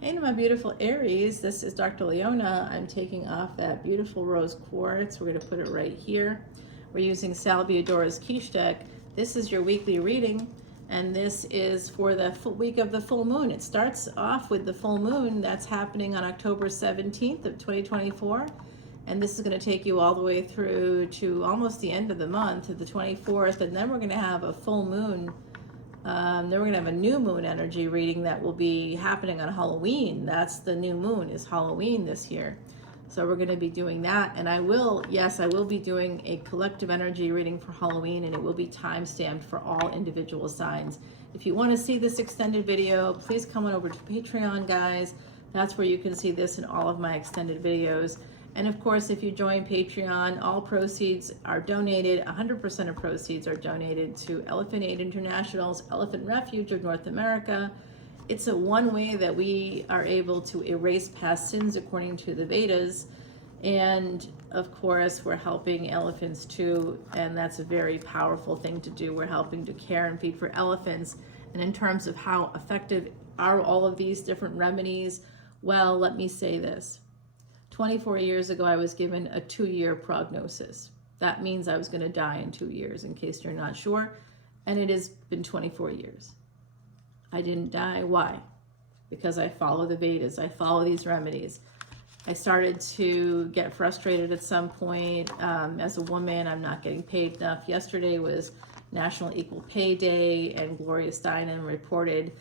Hey, my beautiful Aries, this is Dr. Leona. I'm taking off that beautiful rose quartz. We're going to put it right here. We're using Salviadora's quiche deck. This is your weekly reading, and this is for the week of the full moon. It starts off with the full moon that's happening on October 17th of 2024, and this is going to take you all the way through to almost the end of the month, the 24th, and then we're going to have a full moon. Then we're going to have a new moon energy reading that will be happening on Halloween. That's the new moon, is Halloween this year. So we're going to be doing that. And I will be doing a collective energy reading for Halloween, and it will be time-stamped for all individual signs. If you want to see this extended video, please come on over to Patreon, guys. That's where you can see this and all of my extended videos. And of course, if you join Patreon, all proceeds are donated, 100% of proceeds are donated to Elephant Aid International's Elephant Refuge of North America. It's a one way that we are able to erase past sins according to the Vedas. And of course, we're helping elephants too, and that's a very powerful thing to do. We're helping to care and feed for elephants. And in terms of how effective are all of these different remedies, well, let me say this. 24 years ago, I was given a 2-year prognosis. That means I was going to die in 2 years, in case you're not sure. And it has been 24 years. I didn't die. Why? Because I follow the Vedas. I follow these remedies. I started to get frustrated at some point. As a woman, I'm not getting paid enough. Yesterday was National Equal Pay Day, and Gloria Steinem reported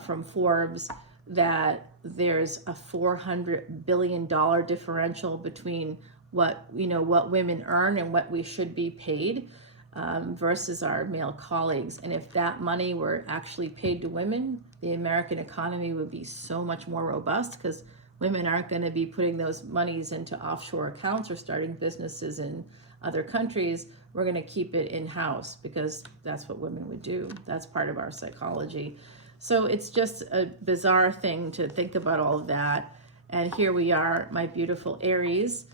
from Forbes that there's a $400 billion differential between what women earn and what we should be paid versus our male colleagues. And if that money were actually paid to women, the American economy would be so much more robust, because women aren't going to be putting those monies into offshore accounts or starting businesses in other countries. We're going to keep it in-house because that's what women would do. That's part of our psychology. So it's just a bizarre thing to think about all of that. And here we are, my beautiful Aries,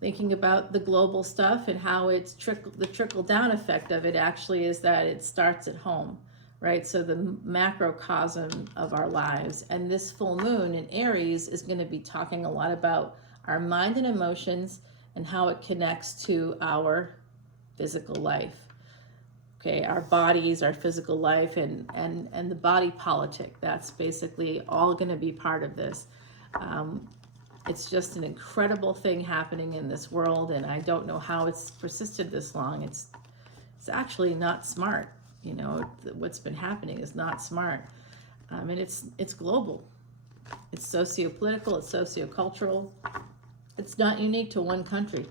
thinking about the global stuff and how it's the trickle-down effect of it actually is that it starts at home, right? So the macrocosm of our lives. And this full moon in Aries is going to be talking a lot about our mind and emotions and how it connects to our physical life. Okay, our bodies, our physical life, and the body politic. That's basically all going to be part of this. It's just an incredible thing happening in this world, and I don't know how it's persisted this long. It's actually not smart. You know, what's been happening is not smart, and it's global. It's socio-political. It's socio-cultural. It's not unique to one country.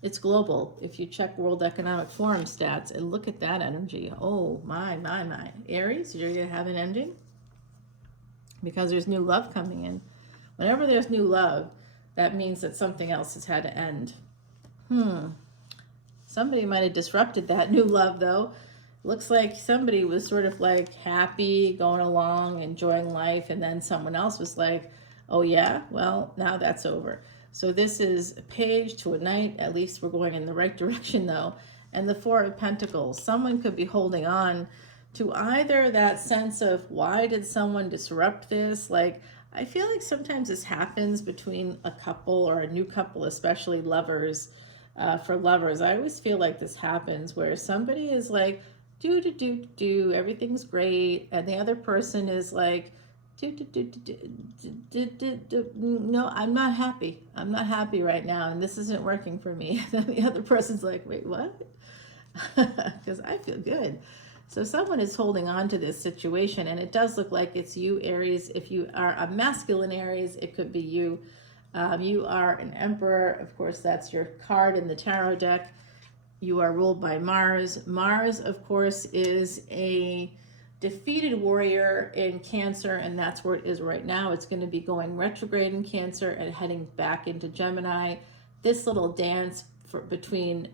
It's global. If you check World Economic Forum stats and look at that energy, oh my. Aries, you're going to have an ending because there's new love coming in. Whenever there's new love, that means that something else has had to end. Somebody might have disrupted that new love, though. Looks like somebody was sort of like happy, going along, enjoying life, and then someone else was like, oh yeah, well, now that's over. So this is a page to a knight. At least we're going in the right direction, though. And the Four of Pentacles. Someone could be holding on to either that sense of, why did someone disrupt this? Like, I feel like sometimes this happens between a couple or a new couple, especially lovers. For lovers, I always feel like this happens where somebody is like, do, everything's great. And the other person is like, no, I'm not happy. I'm not happy right now, and this isn't working for me. Then the other person's like, wait, what? Because I feel good. So someone is holding on to this situation, and it does look like it's you, Aries. If you are a masculine Aries, it could be you. You are an emperor. Of course, that's your card in the tarot deck. You are ruled by Mars. Mars, of course, is a defeated warrior in Cancer, and that's where it is right now. It's going to be going retrograde in Cancer and heading back into Gemini. This little dance between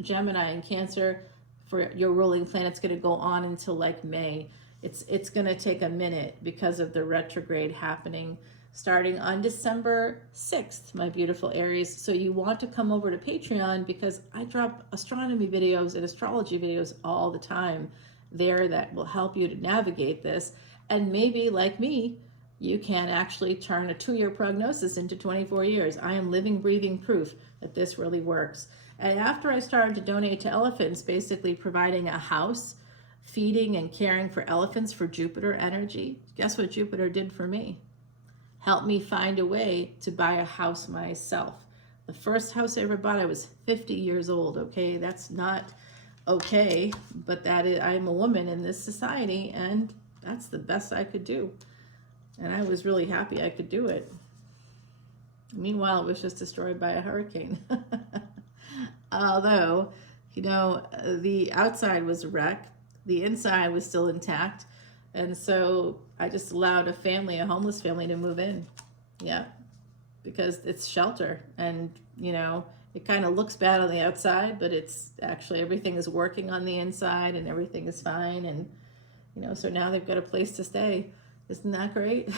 Gemini and Cancer for your ruling planet's going to go on until like May. It's going to take a minute because of the retrograde happening starting on December 6th, my beautiful Aries. So you want to come over to Patreon because I drop astronomy videos and astrology videos all the time there that will help you to navigate this. And maybe, like me, you can actually turn a 2-year prognosis into 24 years. I am living, breathing proof that this really works. And after I started to donate to elephants, basically providing a house, feeding and caring for elephants for Jupiter energy, guess what Jupiter did for me? Helped me find a way to buy a house myself. The first house I ever bought, I was 50 years old, okay? That's not okay, but that is, I'm a woman in this society, and that's the best I could do. And I was really happy I could do it. Meanwhile, it was just destroyed by a hurricane. Although, you know, the outside was a wreck, the inside was still intact. And so I just allowed a family, a homeless family, to move in. Yeah, because it's shelter. And, you know, it kind of looks bad on the outside, but it's actually, everything is working on the inside and everything is fine. And, you know, so now they've got a place to stay. Isn't that great?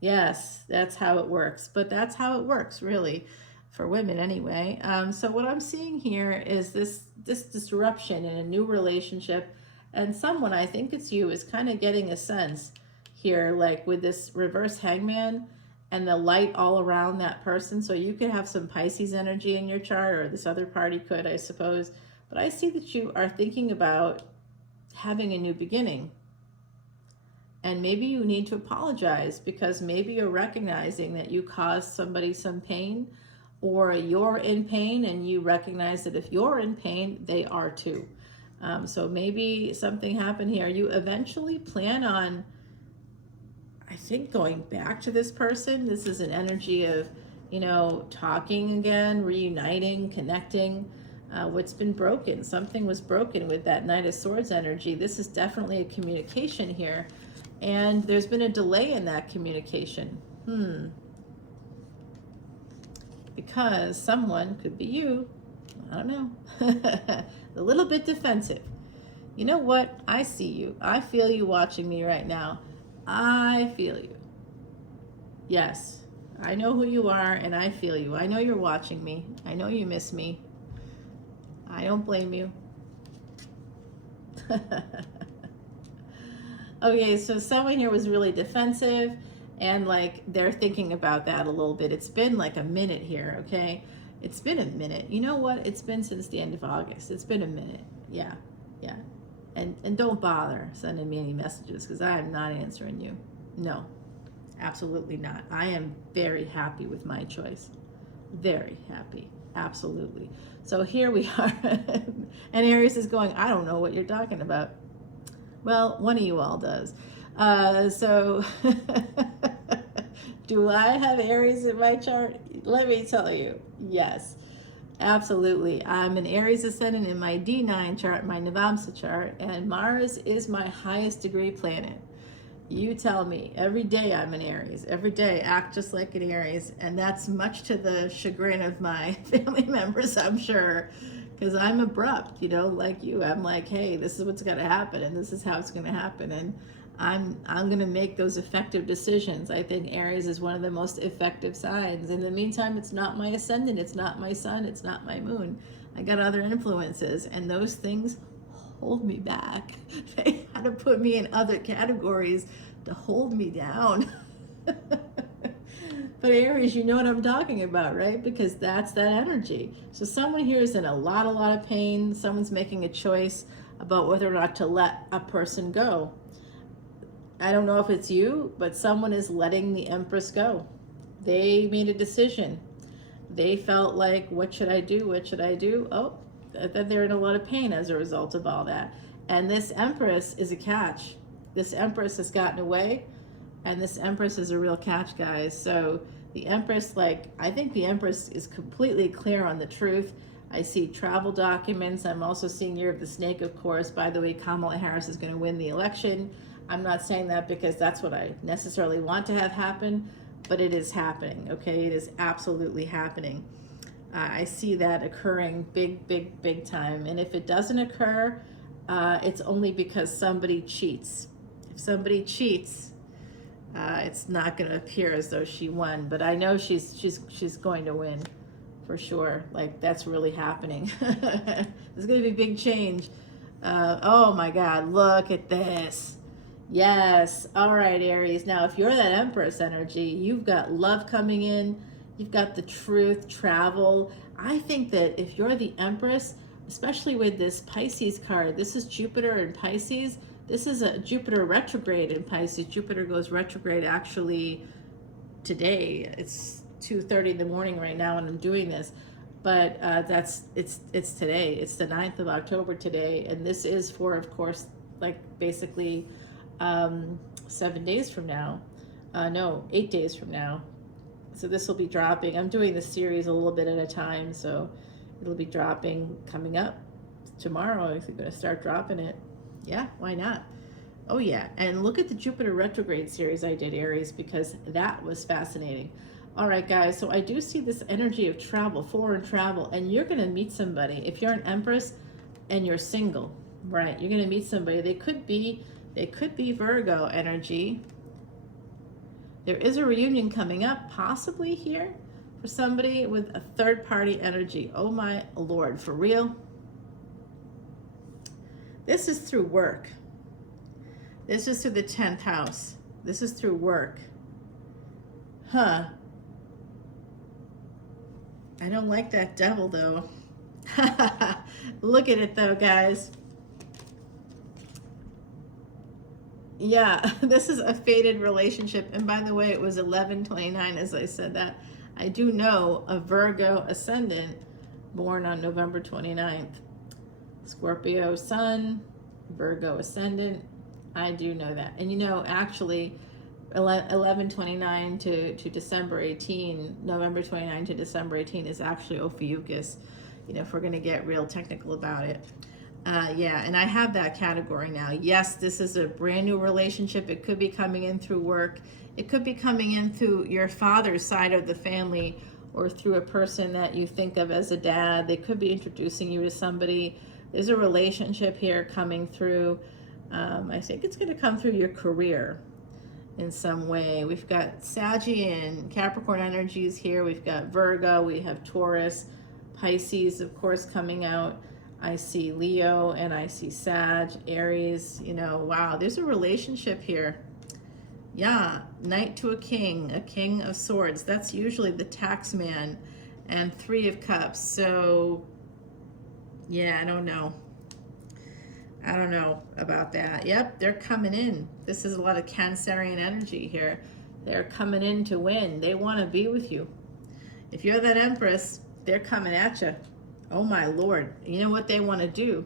Yes, that's how it works. But that's how it works, really, for women anyway. So what I'm seeing here is this disruption in a new relationship. And someone, I think it's you, is kind of getting a sense here, like with this reverse hangman and the light all around that person. So you could have some Pisces energy in your chart, or this other party could, I suppose. But I see that you are thinking about having a new beginning. And maybe you need to apologize, because maybe you're recognizing that you caused somebody some pain, or you're in pain and you recognize that if you're in pain, they are too. So maybe something happened here. You eventually plan on, I think, going back to this person. This is an energy of, you know, talking again, reuniting, connecting. What's been broken. Something was broken with that Knight of Swords energy. This is definitely a communication here. And there's been a delay in that communication. Because someone, could be you, I don't know, a little bit defensive. You know what? I see you. I feel you watching me right now. I feel you. Yes, I know who you are, and I feel you. I know you're watching me. I know you miss me. I don't blame you. Okay, so someone here was really defensive, and like they're thinking about that a little bit. It's been like a minute here, okay? It's been a minute. You know what? It's been since the end of August. It's been a minute. Yeah. And don't bother sending me any messages, because I am not answering you. No, absolutely not. I am very happy with my choice. Very happy. Absolutely. So here we are. And Aries is going, I don't know what you're talking about. Well, one of you all does. So do I have Aries in my chart? Let me tell you, yes, absolutely. I'm an Aries ascendant in my D9 chart, my Navamsa chart, and Mars is my highest degree planet. You tell me, every day I'm an Aries. Every day I act just like an Aries, and that's much to the chagrin of my family members, I'm sure. Because I'm abrupt, you know, like you. I'm like, hey, this is what's going to happen, and this is how it's going to happen, and I'm going to make those effective decisions. I think Aries is one of the most effective signs. In the meantime, it's not my ascendant, it's not my sun, it's not my moon. I got other influences, and those things hold me back. They had to put me in other categories to hold me down. But Aries, you know what I'm talking about, right? Because that's that energy. So someone here is in a lot of pain. Someone's making a choice about whether or not to let a person go. I don't know if it's you, but someone is letting the Empress go. They made a decision. They felt like, what should I do? What should I do? Oh, then they're in a lot of pain as a result of all that. And this Empress is a catch. This Empress has gotten away. And this Empress is a real catch, guys. So the Empress, like, I think the Empress is completely clear on the truth. I see travel documents. I'm also seeing Year of the Snake, of course. By the way, Kamala Harris is going to win the election. I'm not saying that because that's what I necessarily want to have happen, but it is happening, okay? It is absolutely happening. I see that occurring big time. And if it doesn't occur, it's only because somebody cheats. If somebody cheats, it's not going to appear as though she won, but I know she's going to win for sure. Like, that's really happening. There's going to be big change. Oh my God, look at this. Yes. All right, Aries. Now, if you're that Empress energy, you've got love coming in. You've got the truth, travel. I think that if you're the Empress, especially with this Pisces card, this is Jupiter in Pisces. This is a Jupiter retrograde in Pisces. Jupiter goes retrograde actually today. It's 2:30 in the morning right now when I'm doing this. But it's today. It's the 9th of October today. And this is for, of course, like basically 7 days from now. No, 8 days from now. So this will be dropping. I'm doing the series a little bit at a time, so it'll be dropping coming up tomorrow. If you're going to start dropping it, yeah, why not? Oh yeah, and look at the Jupiter retrograde series I did, Aries, because that was fascinating. All right, guys, so I do see this energy of travel, foreign travel, and you're going to meet somebody. If you're an Empress and you're single, right, you're going to meet somebody. They could be Virgo energy. There is a reunion coming up, possibly here, for somebody with a third-party energy. Oh my Lord, for real? This is through work. This is through the 10th house. This is through work. Huh. I don't like that devil, though. Look at it, though, guys. Yeah, this is a fated relationship. And by the way, it was 11/29 as I said that. I do know a Virgo ascendant born on November 29th. Scorpio sun, Virgo ascendant. I do know that. And you know, actually, 11/29 to December 18, November 29 to December 18 is actually Ophiuchus, you know, if we're going to get real technical about it. Yeah, and I have that category now. Yes, this is a brand new relationship. It could be coming in through work. It could be coming in through your father's side of the family or through a person that you think of as a dad. They could be introducing you to somebody. There's a relationship here coming through. I think it's going to come through your career in some way. We've got Saggy and Capricorn energies here. We've got Virgo. We have Taurus, Pisces, of course, coming out. I see Leo and I see Sag, Aries. You know, wow, there's a relationship here. Yeah, Knight to a King of Swords. That's usually the tax man, and Three of Cups. So, yeah, I don't know. I don't know about that. Yep, they're coming in. This is a lot of Cancerian energy here. They're coming in to win. They want to be with you. If you're that Empress, they're coming at you. Oh my Lord. You know what they want to do?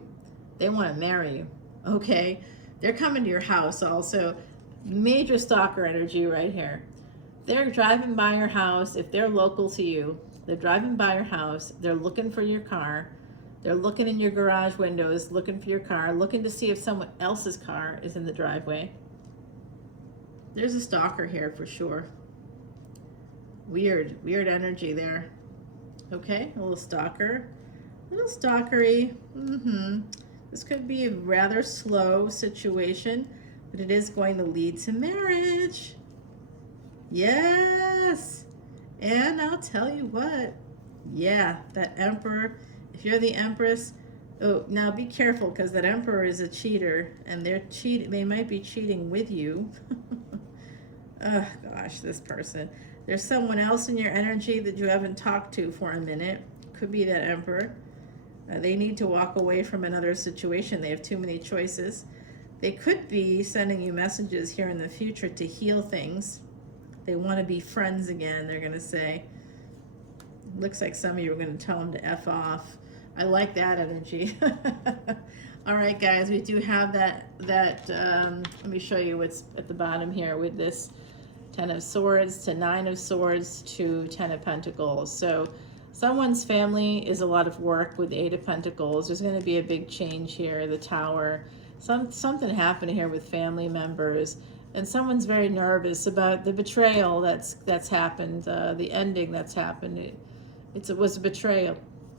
They want to marry you. Okay? They're coming to your house also. Major stalker energy right here. They're driving by your house. If they're local to you, they're driving by your house. They're looking for your car. They're looking in your garage windows, looking for your car, looking to see if someone else's car is in the driveway. There's a stalker here for sure. Weird energy there. Okay, a little stalker. A little stalkery. This could be a rather slow situation, but it is going to lead to marriage. Yes. And I'll tell you what. Yeah, that Emperor. If you're the Empress, oh, now be careful because that Emperor is a cheater and they might be cheating with you. Oh gosh, this person. There's someone else in your energy that you haven't talked to for a minute. Could be that Emperor. They need to walk away from another situation. They have too many choices. They could be sending you messages here in the future to heal things. They want to be friends again, they're going to say. Looks like some of you are going to tell them to F off. I like that energy. All right, guys, we do have that let me show you what's at the bottom here with this 10 of Swords to 9 of Swords to 10 of Pentacles. So someone's family is a lot of work with 8 of Pentacles. There's going to be a big change here, the Tower. Something happened here with family members. And someone's very nervous about the betrayal that's happened, the ending that's happened. It was a betrayal,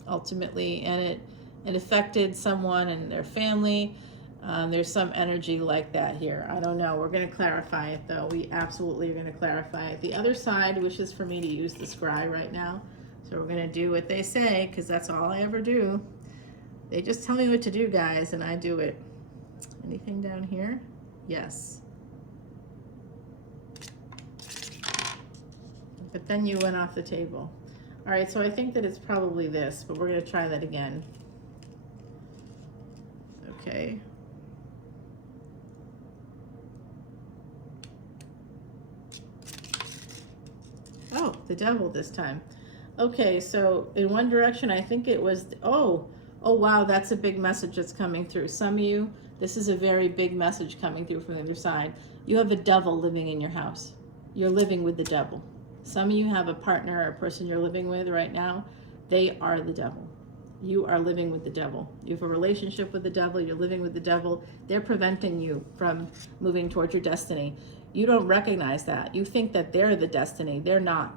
ultimately, and it affected someone and their family. There's some energy like that here. I don't know. We're going to clarify it, though. We absolutely are going to clarify it. The other side wishes for me to use the scry right now. So we're going to do what they say, because that's all I ever do. They just tell me what to do, guys, and I do it. Anything down here? Yes. But then you went off the table. All right, so I think that it's probably this, but we're going to try that again. Okay. Oh, the devil this time. Okay, so in one direction, I think it was, oh wow, that's a big message that's coming through. Some of you, this is a very big message coming through from the other side. You have a devil living in your house. You're living with the devil. Some of you have a partner or a person you're living with right now. They are the devil. You are living with the devil. You have a relationship with the devil. You're living with the devil. They're preventing you from moving towards your destiny. You don't recognize that. You think that they're the destiny. They're not.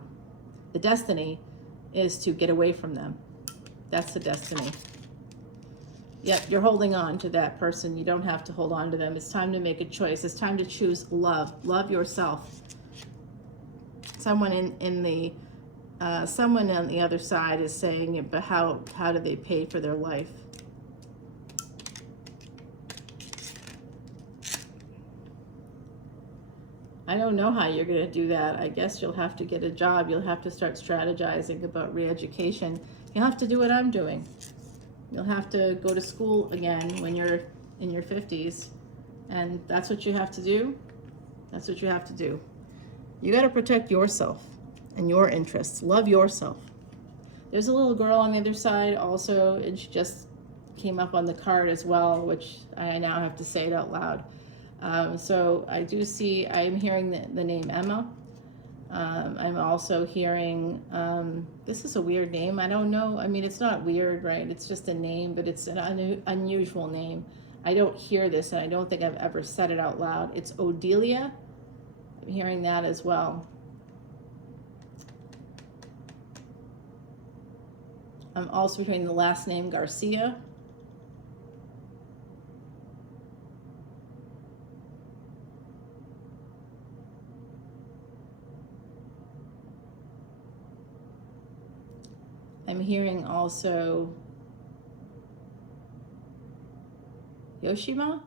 The destiny is to get away from them. That's the destiny. Yep, you're holding on to that person. You don't have to hold on to them. It's time to make a choice. It's time to choose love. Love yourself. Someone someone on the other side is saying, but how do they pay for their life? I don't know how you're going to do that. I guess you'll have to get a job. You'll have to start strategizing about re-education. You'll have to do what I'm doing. You'll have to go to school again when you're in your 50s. And that's what you have to do. That's what you have to do. You got to protect yourself and your interests. Love yourself. There's a little girl on the other side also, and she just came up on the card as well, which I now have to say it out loud. So I do see, I'm hearing the name Emma. I'm also hearing, this is a weird name. I don't know. I mean, it's not weird, right? It's just a name, but it's an unusual name. I don't hear this, and I don't think I've ever said it out loud. It's Odelia. I'm hearing that as well. I'm also hearing the last name Garcia. I'm hearing also Yoshima.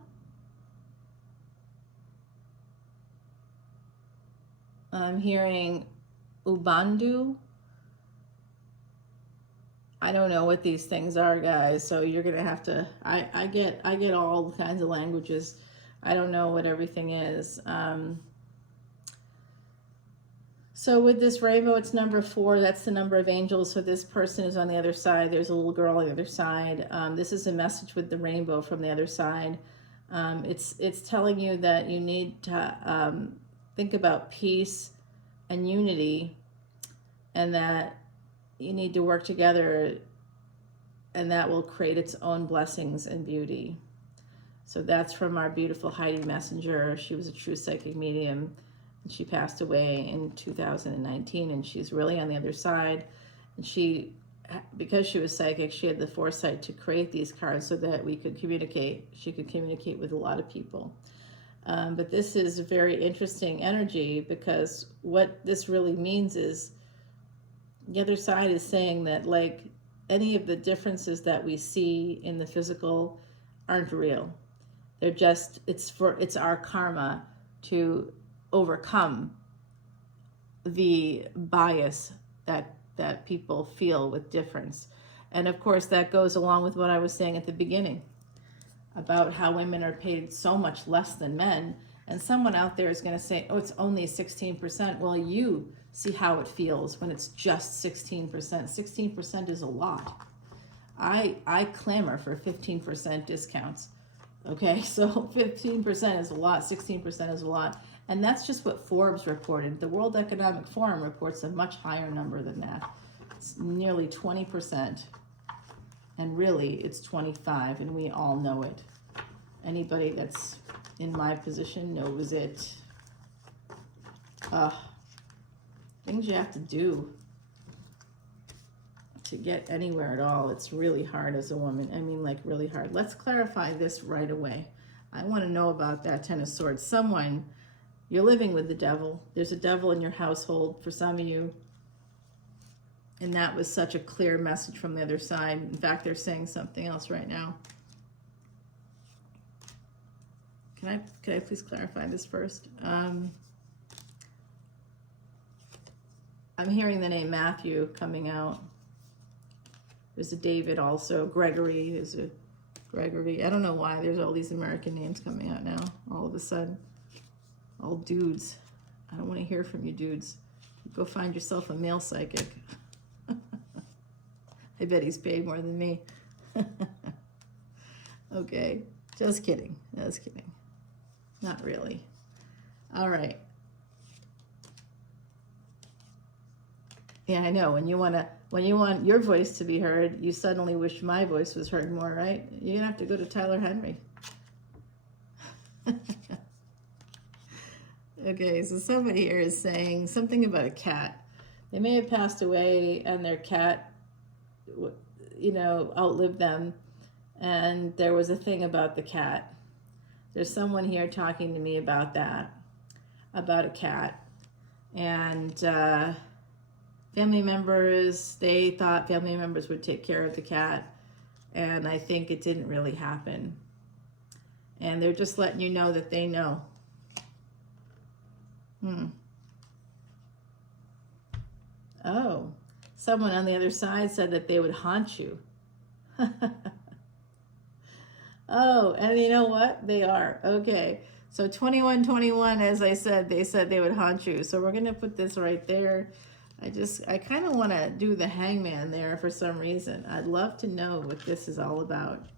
I'm hearing Ubandu. I don't know what these things are, guys, so you're gonna have to, I get all kinds of languages. I don't know what everything is. So with this rainbow, it's number 4. That's the number of angels. So this person is on the other side. There's a little girl on the other side. This is a message with the rainbow from the other side. It's telling you that you need to think about peace and unity, and that you need to work together, and that will create its own blessings and beauty. So that's from our beautiful Heidi Messenger. She was a true psychic medium. She passed away in 2019, and she's really on the other side. And she, because she was psychic, she had the foresight to create these cards so that we could communicate. She could communicate with a lot of people. But this is a very interesting energy, because what this really means is the other side is saying that, like, any of the differences that we see in the physical aren't real. They're just, it's our karma to overcome the bias that people feel with difference. And of course that goes along with what I was saying at the beginning about how women are paid so much less than men. And someone out there is going to say, oh, it's only 16%. Well, you see how it feels when it's just 16%. 16% is a lot. I clamor for 15% discounts. Okay, so 15% is a lot, 16% is a lot. And that's just what Forbes reported. The World Economic Forum reports a much higher number than that. It's nearly 20%. And really, it's 25%, and we all know it. Anybody that's in my position knows it. Things you have to do to get anywhere at all. It's really hard as a woman. I mean, like, really hard. Let's clarify this right away. I want to know about that 10 of Swords. Someone, you're living with the devil. There's a devil in your household for some of you. And that was such a clear message from the other side. In fact, they're saying something else right now. Can I please clarify this first? I'm hearing the name Matthew coming out. There's a David also. Gregory is a Gregory. I don't know why there's all these American names coming out now all of a sudden. All dudes. I don't want to hear from you dudes. Go find yourself a male psychic. I bet he's paid more than me. Okay, just kidding. Just kidding. Not really. All right. Yeah, I know. When you want your voice to be heard, you suddenly wish my voice was heard more, right? You're gonna have to go to Tyler Henry. Okay, so somebody here is saying something about a cat. They may have passed away and their cat, you know, outlived them. And there was a thing about the cat. There's someone here talking to me about that, about a cat. And family members, they thought family members would take care of the cat. And I think it didn't really happen. And they're just letting you know that they know. Oh, someone on the other side said that they would haunt you. Oh, and you know what? They are. Okay. So 2121, as I said, they said they would haunt you. So we're going to put this right there. I kind of want to do the hangman there for some reason. I'd love to know what this is all about.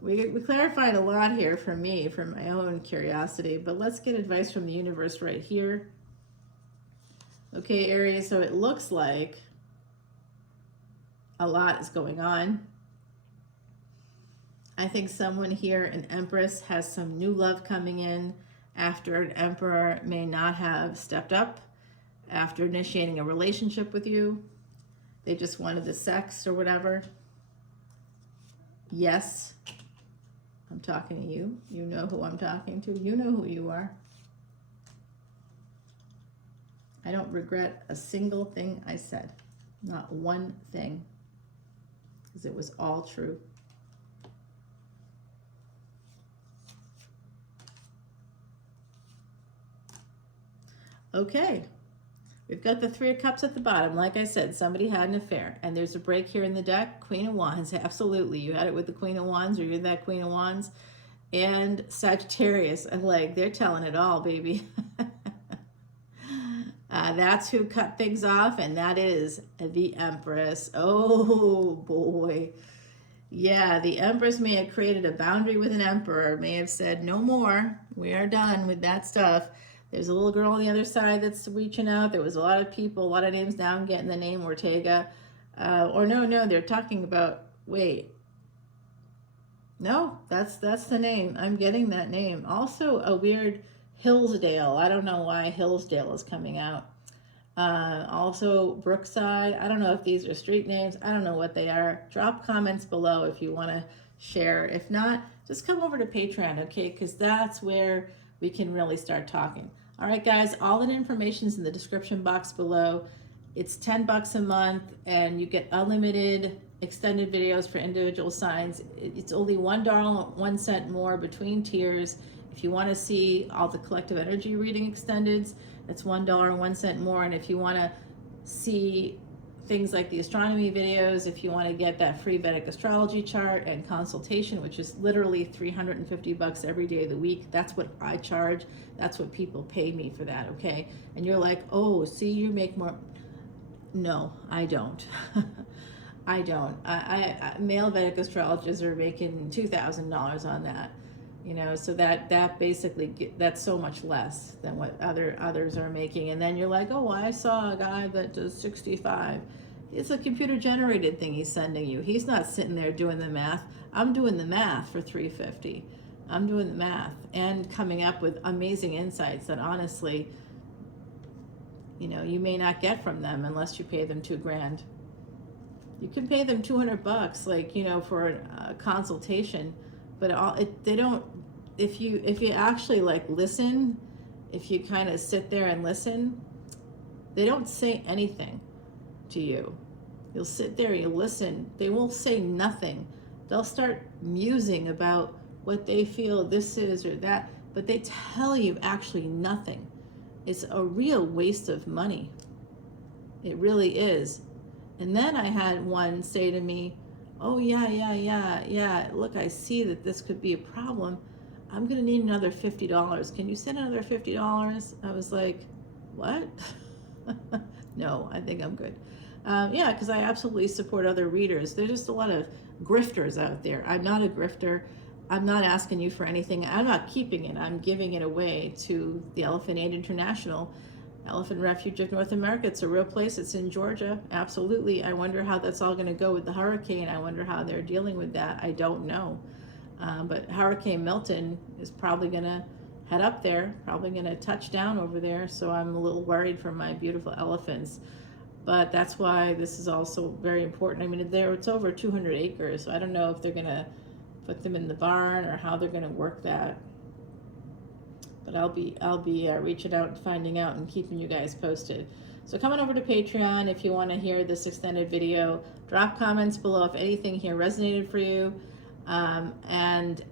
We clarified a lot here for me, for my own curiosity, but let's get advice from the universe right here. Okay, Aries, so it looks like a lot is going on. I think someone here, an Empress, has some new love coming in after an Emperor may not have stepped up after initiating a relationship with you. They just wanted the sex or whatever. Yes, I'm talking to you. You know who I'm talking to. You know who you are. I don't regret a single thing I said. Not one thing. Because it was all true. Okay, we've got the Three of Cups at the bottom. Like I said, somebody had an affair. And there's a break here in the deck. Queen of Wands, absolutely. You had it with the Queen of Wands, or you're that Queen of Wands. And Sagittarius, and like, they're telling it all, baby. That's who cut things off, and that is the Empress. Oh, boy. Yeah, the Empress may have created a boundary with an Emperor, may have said, no more. We are done with that stuff. There's a little girl on the other side that's reaching out. There was a lot of people, a lot of names now. I'm getting the name Ortega. Or no, they're talking about, wait. No, that's the name. I'm getting that name. Also a weird Hillsdale. I don't know why Hillsdale is coming out. Also Brookside. I don't know if these are street names. I don't know what they are. Drop comments below if you want to share. If not, just come over to Patreon, okay? Because that's where we can really start talking. All right, guys, all that information is in the description box below. It's $10 a month, and you get unlimited extended videos for individual signs. It's only $1.01 more between tiers. If you want to see all the collective energy reading extendeds, it's $1.01 more. And if you want to see things like the astronomy videos, if you want to get that free Vedic astrology chart and consultation, which is literally $350 every day of the week, that's what I charge. That's what people pay me for that, okay? And you're like, oh, see, you make more. No, I don't. I don't. Male Vedic astrologers are making $2,000 on that. You know, so that basically, that's so much less than what others are making. And then you're like, oh, I saw a guy that does 65. It's a computer generated thing he's sending you. He's not sitting there doing the math. I'm doing the math for $350. I'm doing the math and coming up with amazing insights that honestly, you know, you may not get from them unless you pay them $2,000. You can pay them $200, like, you know, for a consultation. But they don't, if you actually like listen, if you kind of sit there and listen, they don't say anything to you. You'll sit there, you listen, they won't say nothing. They'll start musing about what they feel this is or that, but they tell you actually nothing. It's a real waste of money. It really is. And then I had one say to me, oh, yeah, look, I see that this could be a problem. I'm going to need another $50. Can you send another $50? I was like, what? No, I think I'm good. Yeah, because I absolutely support other readers. There's just a lot of grifters out there. I'm not a grifter. I'm not asking you for anything. I'm not keeping it. I'm giving it away to the Elephant Aid International, Elephant Refuge of North America. It's a real place. It's in Georgia. Absolutely. I wonder how that's all going to go with the hurricane. I wonder how they're dealing with that. I don't know. But Hurricane Milton is probably going to head up there, probably going to touch down over there. So I'm a little worried for my beautiful elephants. But that's why this is also very important. I mean, it's over 200 acres. So I don't know if they're going to put them in the barn or how they're going to work that. But I'll be reaching out and finding out and keeping you guys posted. So come on over to Patreon if you want to hear this extended video. Drop comments below if anything here resonated for you. And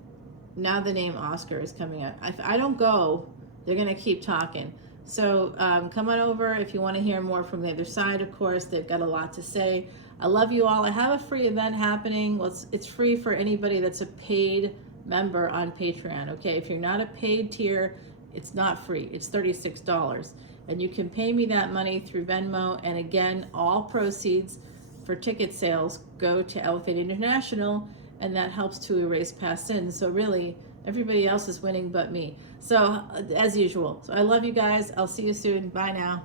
now the name Oscar is coming up. If I don't go, they're going to keep talking. So come on over if you want to hear more from the other side. Of course, they've got a lot to say. I love you all. I have a free event happening. Well, it's free for anybody that's a paid member on Patreon. Okay, if you're not a paid tier, it's not free. It's $36, and you can pay me that money through Venmo. And again, all proceeds for ticket sales go to Elephant International, and that helps to erase past sins. So really, everybody else is winning but me. So as usual. So I love you guys. I'll see you soon. Bye now.